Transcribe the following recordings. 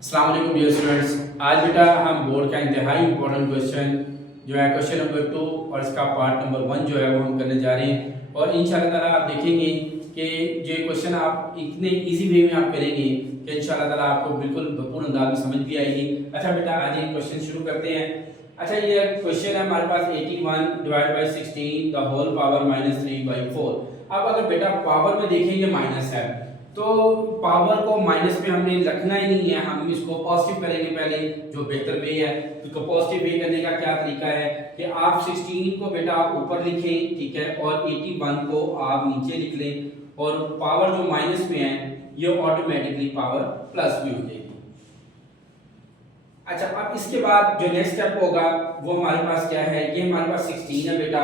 अस्सलाम वालेकुम dear students. आज बेटा हम बोर्ड का इंतहाई इंपॉर्टेंट क्वेश्चन जो है क्वेश्चन नंबर 2 और इसका पार्ट नंबर 1 जो है वो हम करने जा रहे हैं। और इंशाल्लाह ताला आप देखेंगे कि जो क्वेश्चन आप इतने इजी वे में आप करेंगे कि इंशाल्लाह ताला आपको बिल्कुल भरपूर अंदाज में समझ भी आएगी। अच्छा बेटा आज ये क्वेश्चन शुरू करते हैं। अच्छा ये क्वेश्चन है हमारे पास 81 divide by 16 the whole power -3/4। अब अगर बेटा पावर में देखें ये माइनस है तो पावर को माइनस में हमने रखना ही नहीं है, हम इसको पॉजिटिव करेंगे पहले जो बेहतर वे है। इसको पॉजिटिव वे करने का क्या तरीका है कि आप 16 को बेटा आप ऊपर लिखें, ठीक है, और 81 को आप नीचे लिख लें और पावर जो माइनस में है ये ऑटोमेटिकली पावर प्लस में हो जाएगी। अच्छा अब इसके बाद जो नेक्स्ट स्टेप होगा वो हमारे पास क्या है, ये हमारे पास 16 है बेटा,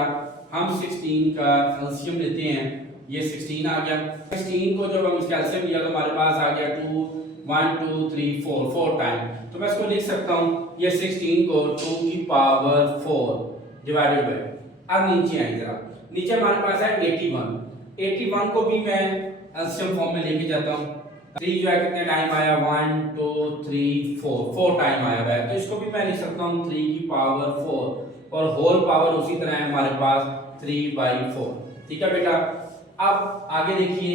हम 16 का एलसीएम लेते हैं। ये 16 आ गया, 16 को जब हम इसका एलसीएम लिया तो हमारे पास आ गया 2 1 2 3 4 टाइम। तो मैं इसको लिख सकता हूँ ये 16 को 2 की पावर 4 डिवाइडेड बाय, अब नीचे आए जरा, नीचे हमारे पास है 81 को भी मैं एलसीएम फॉर्म में लेके जाता हूँ। 3 जो है कितने टाइम आया, 1 2 3 4 टाइम आया है, तो इसको भी मैं लिख सकता हूँ 3 की पावर 4 और होल पावर उसी तरह है हमारे पास 3/4। ठीक है बेटा, अब आगे देखिए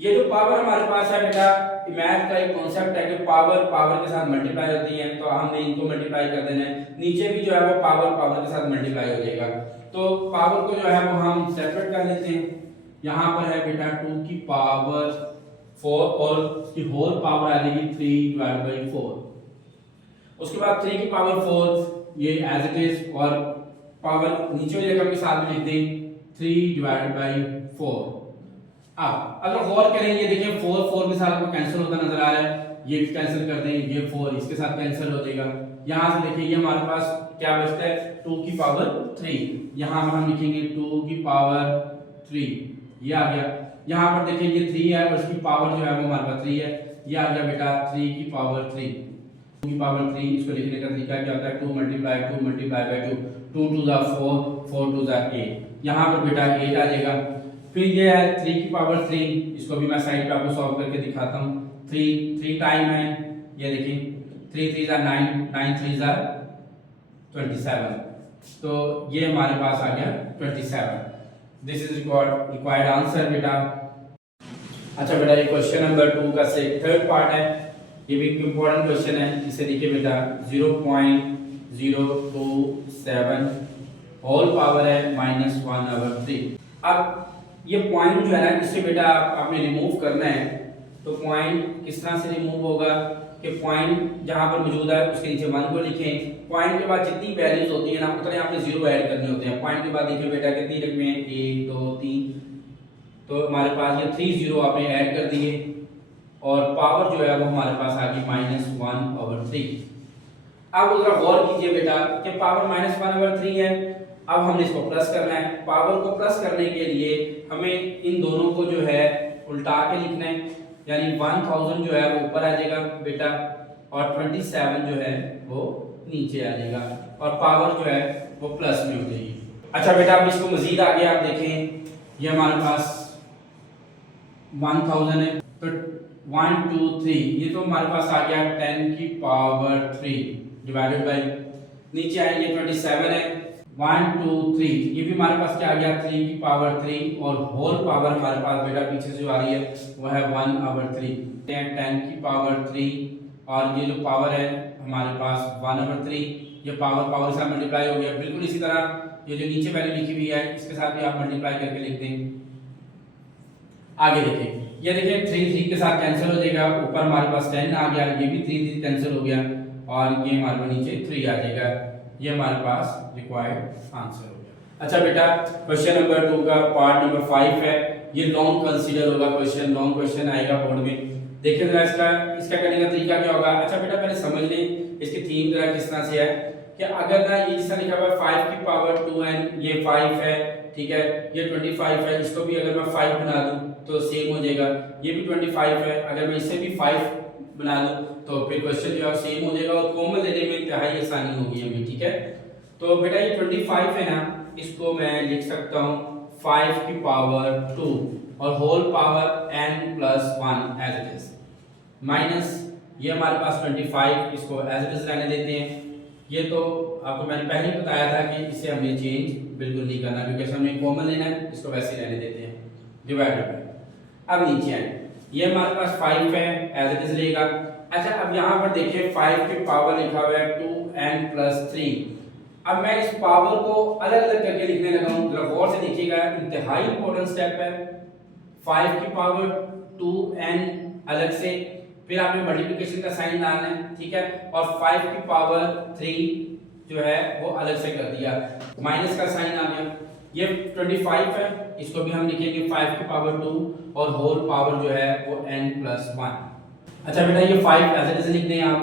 ये जो पावर हमारे पास है बेटा, मैथ का एक कॉन्सेप्ट है कि पावर के साथ मल्टीप्लाई होती है, तो हमने इनको मल्टीप्लाई कर देना है। नीचे भी जो है वो पावर के साथ मल्टीप्लाई हो जाएगा, तो पावर को जो है वो हम सेपरेट कर लेते हैं। यहाँ पर है बेटा 2 की पावर 4 और उसकी होल पावर आ जाएगी 3/4। उसके बाद 3 की पावर 4 ये एज इट इज और पावर नीचे वाली जगह के साथ में लिख दें 3/4। अब अगर गौर करें ये देखिए 4 के साथ में कैंसिल होता नजर आ रहा है, ये भी कैंसिल कर दें, ये 4 इसके साथ कैंसिल हो जाएगा। यहाँ से देखिए ये हमारे पास क्या बचता है 2 की पावर 3, यहाँ पर हम लिखेंगे 2 की पावर 3, ये आ गया। यहाँ पर देखिए ये 3 है और इसकी पावर जो है वो हमारे पास 3 है, ये आ गया बेटा 3 की पावर 3। 2 की पावर 3 इसको लिखने का तरीका क्या होता है 2 मल्टीप्लाई बाय 2 2 2 जा 4 4 2 जा 8, यहाँ पर बेटा 8 आ जाएगा। फिर ये है 3 की पावर 3, इसको भी मैं साइड पे आपको सॉल्व करके दिखाता हूँ। 3 टाइम है, ये देखिए 3 3 जा 9 9 3 जा 27, तो ये हमारे पास आ गया 27। दिस इज रिक्वायर्ड आंसर बेटा। अच्छा बेटा ये क्वेश्चन नंबर 2 का से थर्ड पार्ट है, ये भी इम्पोर्टेंट क्वेश्चन है। इसे देखिए बेटा 0.027 होल पावर है -1/3। अब ये पॉइंट जो है ना इससे बेटा आपने रिमूव करना है, तो पॉइंट किस तरह से रिमूव होगा कि पॉइंट जहां पर मौजूद है उसके नीचे 1 को लिखें, पॉइंट के बाद जितनी वैल्यूज होती है ना उतने आपने 0 ऐड करने होते हैं। पॉइंट के बाद देखिए बेटा कितनी रकमें हैं 1 2 3, तो हमारे पास ये 3 0 आपने ऐड कर दिए और पावर जो है वो हमारे पास आ गई -1/3। अब जरा गौर कीजिए बेटा कि पावर -1/3 है, अब हमने इसको प्लस करना है। पावर को प्लस करने के लिए हमें इन दोनों को जो है उल्टा के लिखना है, यानी 1000 जो है वो ऊपर आ जाएगा बेटा और 27 जो है वो नीचे आ जाएगा और पावर जो है वो प्लस में हो जाएगी। अच्छा बेटा अब इसको मजीद आगे आप देखें, ये हमारे पास 1000 है, तो 1 2 3 ये तो हमारे पास आ गया 10 की पावर 3 डिवाइडेड बाय, नीचे आएंगे 27 है 1 2 3, ये भी हमारे पास क्या आ गया 3 की पावर 3 और होल पावर हमारे पास बेटा पीछे से जो आ रही है वो है 1/3। 10 की पावर 3 और ये जो पावर है हमारे पास 1/3, ये पावर के साथ मल्टीप्लाई हो गया। बिल्कुल इसी तरह ये जो नीचे वैल्यू लिखी हुई है इसके साथ भी आप मल्टीप्लाई करके लिख दें। आगे देखिए ये देखिए 3 के साथ कैंसिल हो जाएगा, ऊपर हमारे पास 10 आ गया, ये भी 3 कैंसिल हो गया और ये हमारे पास नीचे 3 आ जाएगा। ये हमारे पास रिक्वायर्ड आंसर हो गया। अच्छा बेटा क्वेश्चन नंबर 2 का पार्ट नंबर 5 है, ये लॉन्ग कंसीडर होगा क्वेश्चन, लॉन्ग क्वेश्चन आएगा बोर्ड में। देखिए जरा इसका करने का तरीका क्या होगा। अच्छा बेटा पहले समझ लें इसकी थीम जरा किस तरह से है कि अगर ना ये जिसका लिखा हुआ है 5 की पावर 2n, ये 5 है, ठीक है, ये 25 है, इसको भी अगर मैं 5 बना दूं तो सेम हो जाएगा। ये भी 25 है, अगर मैं इसे भी 5 बना दूं तो फिर क्वेश्चन जो है सेम हो जाएगा और कॉमन लेने में इंतहाई आसानी होगी हमें, ठीक है। तो बेटा ये 25 है ना, इसको मैं लिख सकता हूँ 5 की पावर 2 और whole power n + 1 as it is, minus ये हमारे पास 25, इसको एज इट इज रहने देते हैं। ये तो आपको मैंने पहले ही बताया था कि इसे हमें चेंज बिल्कुल नहीं करना, क्योंकि हमने कॉमन लेना है, इसको वैसे ही रहने देते हैं डिवाइडेड बाय। अब नीचे आए, ये हमारे पास 5 है, एज इट इज रहेगा। अच्छा, अब यहाँ पर देखिए 5 की पावर लिखा हुआ है 2n+3। अब मैं इस पावर को अलग अलग करके लिखने लगा हूँ, जरा गौर से देखिएगा, इंतहाई इंपॉर्टेंट स्टेप है। 5 की पावर 2n अलग से, फिर आपने मल्टीप्लिकेशन का साइन डालना है, ठीक है, और 5 की पावर 3 जो है वो अलग से कर दिया, माइनस का साइन आ गया। ये 25 है, इसको भी हम लिखेंगे 5 की पावर 2 और होल पावर जो है वो n+1। अच्छा बेटा, ये 5 एज इट इज लिख दें आप।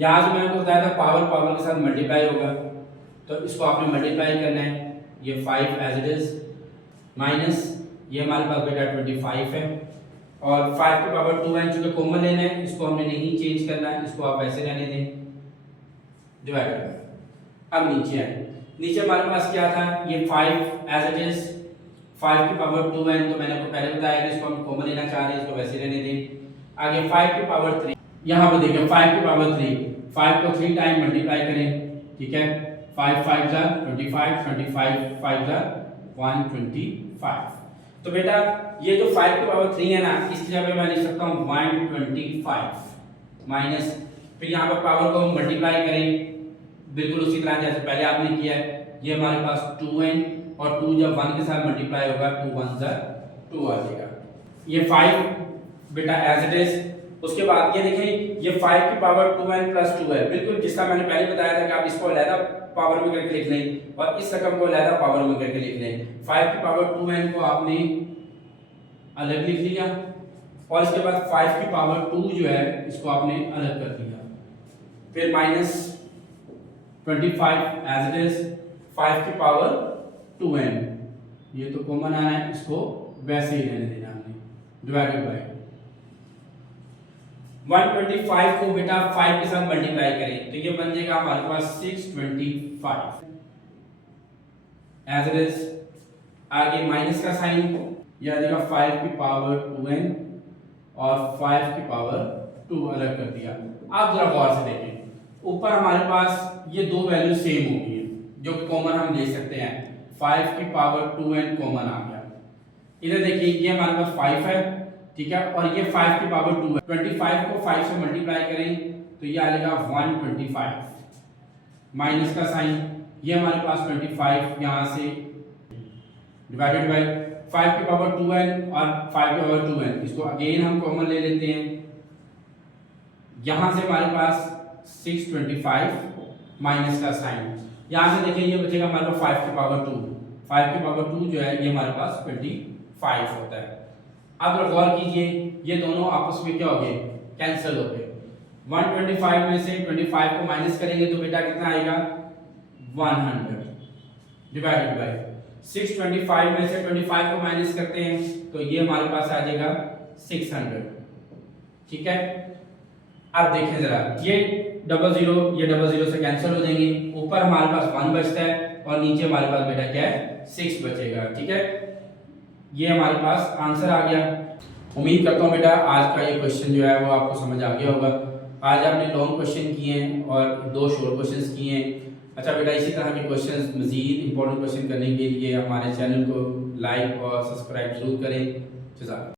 यहाँ से मैंने आपको बताया था पावर पावर के साथ मल्टीप्लाई होगा, तो इसको आपने मल्टीप्लाई करना है। ये 5 एज इट इज माइनस ये हमारे पास बेटा 25 है, और 5 की पावर 2n चूंकि कॉमन लेना है, इसको हमने नहीं चेंज करना है, इसको आप वैसे रहने दें डिवाइडेड। अब नीचे आए, नीचे हमारे पास क्या था, ये 5 एज इट इज 5 की पावर 2n, तो मैंने आपको पहले बताया कि इसको हम कॉमन लेना चाह रहे हैं, इसको वैसे रहने दें। आगे 5 की पावर 3, यहाँ पर देखिए 5 की पावर 3, 5 को 3 टाइम मल्टीप्लाई करें, ठीक है, 5 5 जा 25, 25 5 जा 125। तो बेटा ये जो 5 की पावर 3 है ना, इसकी जगह मैं लिख सकता हूँ 125 माइनस, फिर यहाँ पर पावर को मल्टीप्लाई करें बिल्कुल उसी तरह जैसे पहले आपने किया है। ये हमारे पास 2n, और 2 जब 1 के साथ मल्टीप्लाई होगा 2 1 जा 2 आ जाएगा। ये 5 बेटा एज इट इज। उसके बाद ये देखिए, ये 5 की पावर 2n+2 है, बिल्कुल जिसका मैंने पहले बताया था कि आप इसको अलग पावर में करके लिख लें और इस रकम को अलग पावर में करके लिख लें। 5 की पावर 2n को आपने अलग लिख लिया, और इसके बाद 5 की पावर 2 जो है इसको आपने अलग कर दिया, फिर माइनस 25 एज इट इज 5 की पावर 2n, ये तो कॉमन आना है, इसको वैसे ही रहने देना हमने डिवाइडेड बाय 125 को बेटा 5 के साथ मल्टीप्लाई करें, तो ये बन जाएगा हमारे पास 625 एज इट इज। आगे माइनस का साइन, ये आ जाएगा 5 की पावर 2n और 5 की पावर 2 अलग कर दिया। आप जरा गौर से देखें, ऊपर हमारे पास ये दो वैल्यू सेम होगी जो कॉमन हम ले सकते हैं, 5 की पावर 2n कॉमन आ गया। इधर देखिए, ये हमारे पास 5 है, ठीक है, और ये 5 की पावर 2 है। 25 को 5 से मल्टीप्लाई करें तो ये आ जाएगा 125 माइनस का साइन, ये हमारे पास 25 यहाँ से डिवाइडेड बाय 5 की पावर 2n और 5 की पावर 2n, इसको अगेन हम कॉमन ले लेते हैं। यहाँ से हमारे पास 625 माइनस का साइन, यहाँ से देखिए ये बचेगा हमारे पास 5 की पावर 2, 5 की पावर 2 जो है ये हमारे पास 25 होता है। अब गौर कीजिए, ये दोनों आपस में क्या हो गए, कैंसिल हो गए। 125 में से 25 को माइनस करेंगे तो बेटा कितना आएगा 100 डिवाइडेड बाय 625 में से 25 को माइनस करते हैं तो ये हमारे पास आ जाएगा 600, ठीक है। अब देखें जरा, ये डबल जीरो से कैंसिल हो जाएंगे, ऊपर हमारे पास 1 बचता है और नीचे हमारे पास बेटा क्या है 6 बचेगा, ठीक है। ये हमारे पास आंसर आ गया। उम्मीद करता हूँ बेटा आज का ये क्वेश्चन जो है वो आपको समझ आ गया होगा। आज आपने लॉन्ग क्वेश्चन किए हैं और 2 शॉर्ट क्वेश्चंस किए हैं। अच्छा बेटा, इसी तरह के क्वेश्चंस मजीद इंपॉर्टेंट क्वेश्चन करने के लिए हमारे चैनल को लाइक और सब्सक्राइब जरूर करें। जज़ाक।